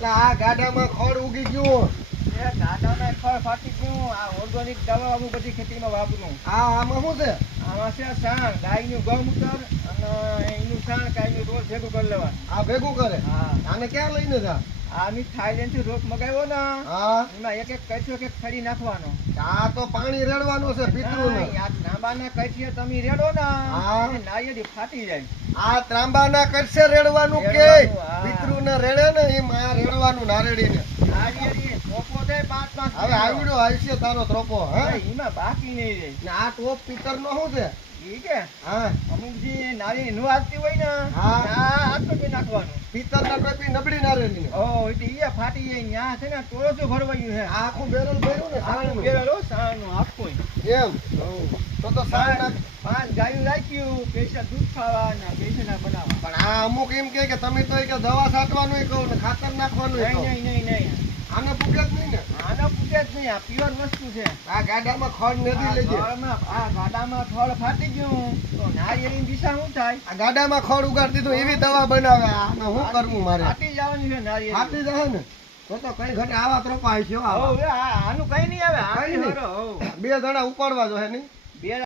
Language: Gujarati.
એટલે આ ગાડામાં ખડ ઉગી ગયું. એ ગાડામાં ખડ ફાટી ગયું. આ ઓર્ગેનિક દવા હું બધી ખેતીમાં વાપરું. આમાં શું છે? આમાં છે સાણ, ગાયનું ગૌમૂત્ર અને એનું સાણ ગાયનું રોજ ભેગું કરી લેવા. આ ભેગું કરે? હા. આને ક્યાં લઈને જા? આની થાઈલેન્ડ થી રોપ મગાવ્યો ને, હા. એમાં એક એક કઈઠો એક ખડી નાખવાનો. આ તો પાણી રેડવાનો છે પિતૃને. આ ત્રાંબાના કઈઠિયા તમે રેડો ને, હા. એ નાળિયેરી ફાટી જાય. આ ત્રાંબાના કરશે રેડવાનું કે રેડવાનું, હા. પિતૃને રેડે ને એમ આ રેડવાનું નારેડીને. નાળિયેરી ટોપો થાય 5-5 હવે આવડ્યો આવશે તારો ત્રોપો. હા એમાં બાકી નહીં રહે. ને આ ટોપ પિતરનો શું છે? ઈ કે હા અમુક જે નાળિયેરી નું આવતી હોય ને, હા. આ આટલું નાખવાનું. પિતરના ટોપી નબળી નારેડીને. ઓ એટલે ઈ ફાટી જાય. ન્યા છે ને તોળસો ભરવાયું છે. આ આખું બેરલ ભર્યું ને આનું સાણનું. બેરલો સાણનું આખું. એમ તો સાણ નાખ. 5 ગાયું રાખ્યું, પૈસા દૂધ ખાવા ને પૈસા બનાવવા. પણ આ અમુક એમ કે તમે તો કે દવા છાંટવાનું કહો ને ખાતર નાખવાનું કહો. નહીં. આને પૂગે જ નહીં ને. આનો પૂછે જ નહીં. આ પ્યોર વસ્તુ છે. આ ગાડામાં ખડ નથી લેજે. આ ગાડામાં થડ ફાટી ગયું તો નાળિયેરીની દિશા શું થાય? આ ગાડામાં ખડ ઉગાડી દીધું એવી દવા બનાવે. આને શું કરવું મારે? ફાટી જવાની છે નાળિયેરી. ફાટી જાય ને તો કઈ ઘટે આવા ત્રોપા છે. આનું કઈ નહીં આવે. કઈ નહીં. 2 જણા ઉપાડવા જો હે નહીં.